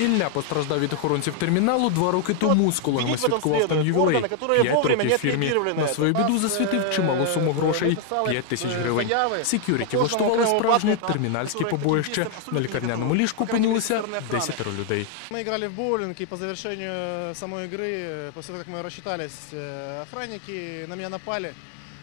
Ілля постраждав від охоронців терміналу два роки тому. З колегами винить в этом святкував там следует ювілей. органи, которые П'ять вовремя років не в фірмі. отреагировали на На это. свою біду Нас, засвітив е, чималу суму грошей написали, 5 тисяч е, гривень. заяви Секюріті по кожному влаштували окремому справжнє банку, термінальське які побоїще. абсолютно На лікарняному ніхто. ліжку Поки опинилися міністерна охрана. десятеро людей. Мы играли в боулинг, и по завершению э, самой игры, э, после того, как мы рассчитались, э, охранники на меня напали,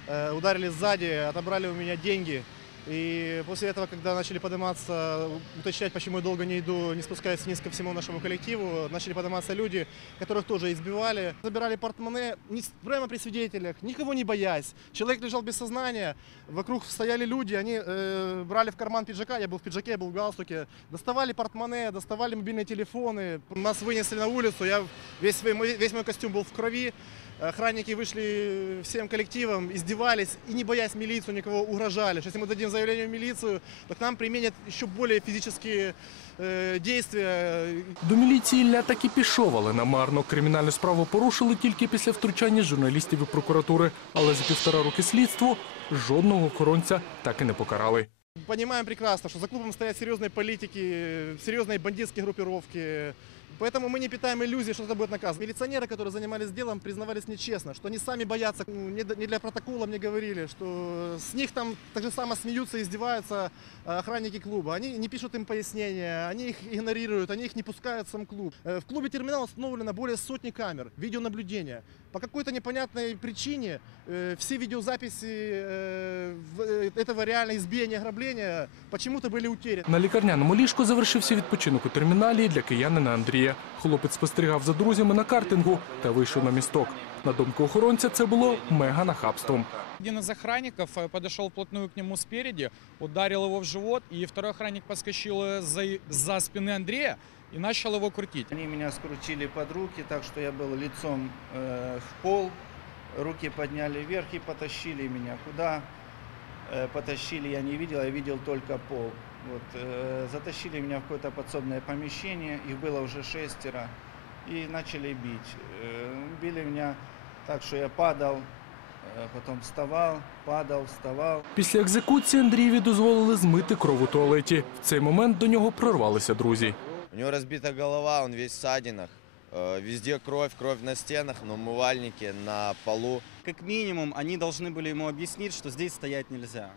э, ударили сзади, отобрали у меня деньги. И после этого, когда начали подниматься, уточнять, почему я долго не иду, не спускаясь вниз ко всему нашему коллективу, начали подниматься люди, которых тоже избивали. Забирали портмоне не прямо при свидетелях, никого не боясь. Человек лежал без сознания, вокруг стояли люди, они э, брали в карман пиджака, я был в пиджаке, я был в галстуке, доставали портмоне, доставали мобильные телефоны. Нас вынесли на улицу, я весь, весь мой костюм был в крови. Охранники вышли всем коллективом, издевались и, не боясь милицию, никого угрожали. Что если мы дадим заявление в милицию, то к нам применят еще более физические э, действия. До міліції Ілля так і пішов, але намарно. Кримінальну справу порушили тільки після втручання журналістів і прокуратури. Але за півтора роки слідства жодного охоронця так і не покарали. Понимаем прекрасно, что за клубом стоят серьезные политики, серьезные бандитские группировки. Поэтому мы не питаем иллюзий, что это будет наказано. Милиционеры, которые занимались делом, признавались нечестно, что они сами боятся, ну, не д- не для протокола мне говорили, что с них там так же само смеются, издеваются э, охранники клуба. Они не пишут им пояснения, они их игнорируют, они их не пускают в сам клуб. Э, В клубе терминал установлено более сотни камер видеонаблюдения. По какой-то непонятной причине э, все видеозаписи э, в- э, этого реально избиения, ограбления почему-то были утеряны. На лікарняному ліжку завершився відпочинок у терміналі для киянина Андрія. Хлопець спостерігав за друзями на картингу та вийшов на місток. На думку охоронця, це було мега нахабством. Один из охранников э, подошел вплотную к нему спереди, ударил его в живот, и второй охранник подскочил э, за, за спины Андрея и начал его крутить. Они меня скрутили под руки, так что я был лицом э, в пол. Руки подняли вверх и потащили меня. Куда э, потащили, я не видел, я видел только пол. Вот, э, затащили меня в какое-то подсобное помещение, их было уже шестеро, и начали бить. Э, били меня так, что я падал, э, потом вставал, падал, вставал. Після екзекуції Андрієві дозволили змити кров у туалеті. В цей момент до нього прорвалися друзі. У него разбита голова, он весь в ссадинах. Э, Везде кровь, кровь на стенах, на умывальнике, на полу. Как минимум, они должны были ему объяснить, что здесь стоять нельзя.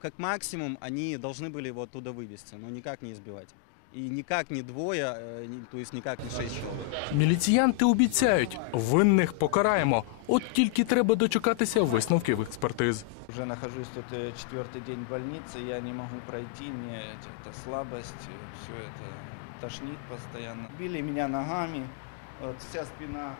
Как максимум, они должны были его оттуда вывести, но никак не избивать. И никак не двое, э, не- то есть никак не шесть человек. Міліціянти обіцяють, винних покараємо. От тільки треба дочекатися висновків експертиз. Уже нахожусь тут э, четвертый день в больнице, я не могу пройти, мне это слабость, все это тошнит постоянно. Били меня ногами, вот вся спина,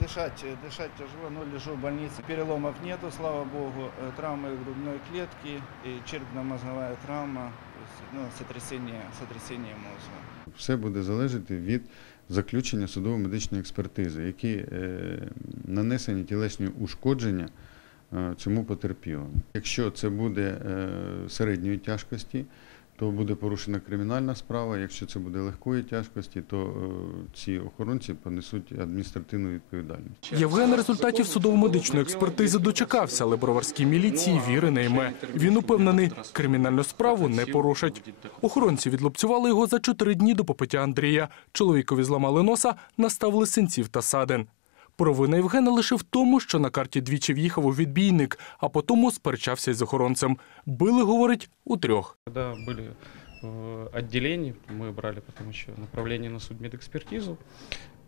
дышать, э, дышать тяжело, но лежу в больнице. Переломов нету, слава богу, Э, травмы грудной клетки и черепно-мозговая травма, то есть, ну, сотрясение, сотрясение мозга. Все буде залежати від заключення судово-медичної експертизи, які е, нанесені тілесні ушкодження е, цьому потерпілому. Якщо це буде е, середньої тяжкості, то буде порушена кримінальна справа. Якщо це буде легкої тяжкості, то е, ці охоронці понесуть адміністративну відповідальність. Євген результатів судово-медичної експертизи дочекався, але броварській міліції віри не йме. Він упевнений, кримінальну справу не порушать. Охоронці відлупцювали його за чотири дні до попиття Андрія. Чоловікові зламали носа, наставили синців та садин. Провина Євгена лише в тому, що на карті двічі в'їхав у відбійник, а потім сперечався із охоронцем. Били, говорить, у трьох. Когда были в отделении, мы брали потом еще направление на судмедэкспертизу,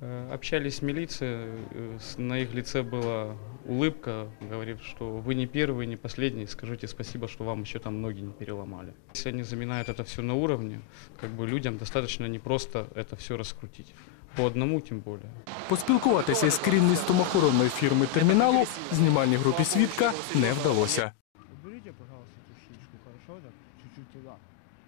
э, общались с милицией, э, с- на их лице была улыбка, говорив, что вы не первый, не последний, скажите спасибо, что вам еще там ноги не переломали. Если они заминают это все на уровне, как бы людям достаточно не просто это все раскрутить. По одному тем более. Поспілкуватися із керівництвом охоронної фірми терміналу знімальній групі свідка не вдалося. Уберите, пожалуйста, эту щечку, хорошо? Так, чуть-чуть туда.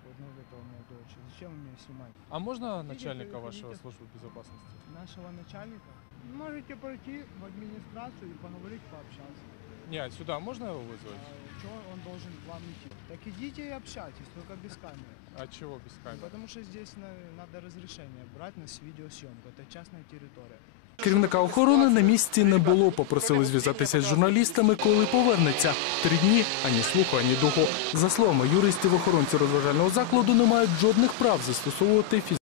Вот на вот этого молодого человека. Зачем вы меня снимаете? А можно начальника вашего службы безопасности? Нашего начальника? Можете пройти в администрацию и поговорить, пообщаться. Нет, сюда можно его вызвать? Чего он должен к вам идти? Так идите и общайтесь, только без камеры. А чего без камеры? Потому что здесь на- надо разрешение брать на с- видеосъемку. Это частная территория. Керівника охорони на місці не було. Попросили зв'язатися з журналістами, коли повернеться. Три дні ані слуху, ані духу. За словами юристів, охоронці розважального закладу не мають жодних прав застосовувати фізичну